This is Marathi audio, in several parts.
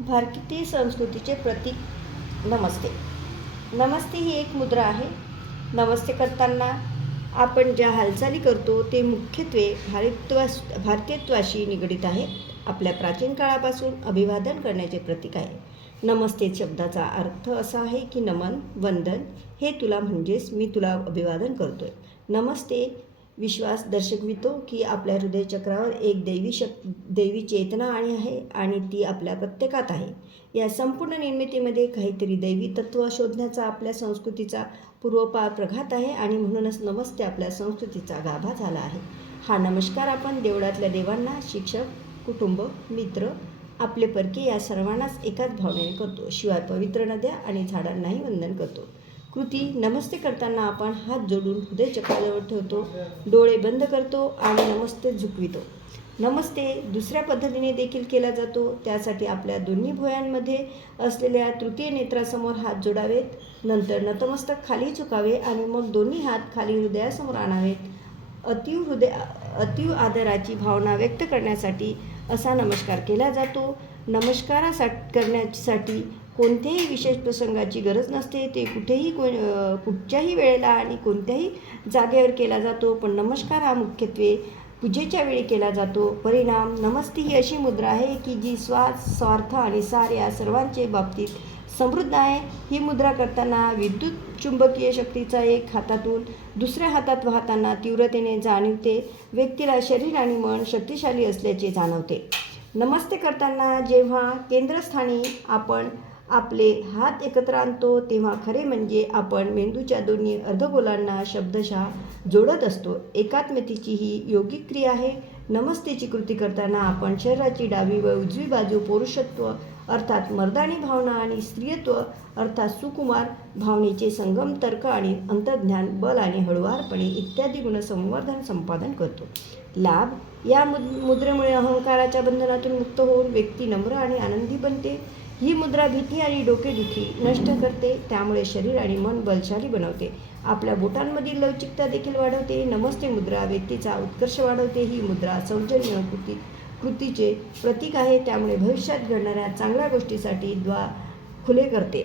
भारतीय संस्कृतीचे प्रतीक नमस्ते. नमस्ते ही एक मुद्रा आहे. नमस्ते करताना आपण ज्या हालचाली करतो ते मुख्यत्वे भारतीयत्वाशी निगडीत आहे. आपल्या प्राचीन काळापासून अभिवादन करण्याचे प्रतीक आहे. नमस्ते शब्दाचा अर्थ असा आहे की नमन, वंदन, हे तुला म्हणजेच मी तुला अभिवादन करतोय. नमस्ते विश्वास दर्शवितो की आपल्या हृदयचक्रावर एक दैवी चेतना आहे आणि ती आपल्या प्रत्येकात आहे. या संपूर्ण निर्मितीमध्ये काहीतरी दैवी तत्त्व शोधण्याचा आपल्या संस्कृतीचा पूर्वपार प्रघात आहे आणि म्हणूनच नमस्ते आपल्या संस्कृतीचा गाभा झाला आहे. हा नमस्कार आपण देवळातल्या देवांना, शिक्षक, कुटुंब, मित्र, आपले परके या सर्वांनाच एकाच भावनेने करतो. शिवाय पवित्र नद्या आणि झाडांनाही वंदन करतो. कृती: नमस्ते करताना आपण हात जोडून हृदयचक्राजवळ ठेवतो, डोळे बंद करतो आणि नमस्ते झुकवितो. नमस्ते दुसऱ्या पद्धतीने देखील केला जातो. त्यासाठी आपल्या दोन्ही भुवयांमध्ये असलेल्या तृतीय नेत्रासमोर हात जोडावेत. नंतर नतमस्तक खाली झुकावे आणि मग दोन्ही हात खाली हृदयासमोर आणावेत. अतीव आदराची भावना व्यक्त करण्यासाठी असा नमस्कार केला जातो. करण्यासाठी कोणत्याही विशेष प्रसंगाची गरज नसते. ते कुठच्याही वेळेला आणि कोणत्याही जागेवर केला जातो. पण नमस्कार हा मुख्यत्वे पूजेच्या वेळी केला जातो. परिणाम: नमस्ते ही अशी मुद्रा आहे की जी स्वार्थ आणि सार या सर्वांचे बाबतीत समृद्ध आहे. ही मुद्रा करताना विद्युत चुंबकीय शक्तीचा एक हातातून दुसऱ्या हातात वाहताना तीव्रतेने जाणवते. व्यक्तीला शरीर आणि मन शक्तिशाली असल्याचे जाणवते. नमस्ते करताना जेव्हा केंद्रस्थानी आपण आपले हात एकत्र आणतो तेव्हा खरे म्हणजे आपण मेंदूच्या दोन्ही अर्धगोलांना शब्दशः जोडत असतो. एकात्मतेची ही योगिक क्रिया आहे. नमस्तेची कृती करताना आपण शरीराची डावी व उजवी बाजू पुरुषत्व अर्थात मर्दानी भावना आणि स्त्रियत्व अर्थात सुकुमार भावनेचे संगम, तर्क आणि अंतर्ज्ञान, बल आणि हळुवारपणे इत्यादी गुणसंवर्धन संपादन करतो. लाभ: या मुद्रेमुळे अहंकाराच्या बंधनातून मुक्त होऊन व्यक्ती नम्र आणि आनंदी बनते. ही मुद्रा भीती आणि डोकेदुखी नष्ट करते. त्यामुळे शरीर आणि मन बलशाली बनवते. आपल्या बोटांमधील लवचिकता देखील वाढवते. नमस्ते मुद्रा व्यक्तीचा उत्कर्ष वाढवते. ही मुद्रा सौजन्य कृतीचे प्रतीक आहे. त्यामुळे भविष्यात घडणाऱ्या चांगल्या गोष्टीसाठी द्वार खुले करते.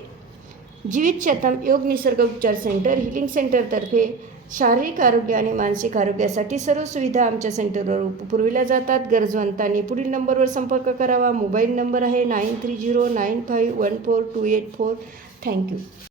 जीवित शतम योग निसर्ग उपचार सेंटर हीलिंग सेंटरतर्फे शारीरिक आरोग्य आणि मानसिक आरोग्यासाठी सर्व सुविधा आमच्या सेंटरवर पुरविल्या जातात. गरजवंतांनी पुढील नंबरवर संपर्क करावा. मोबाईल नंबर आहे 9309514284. थँक्यू.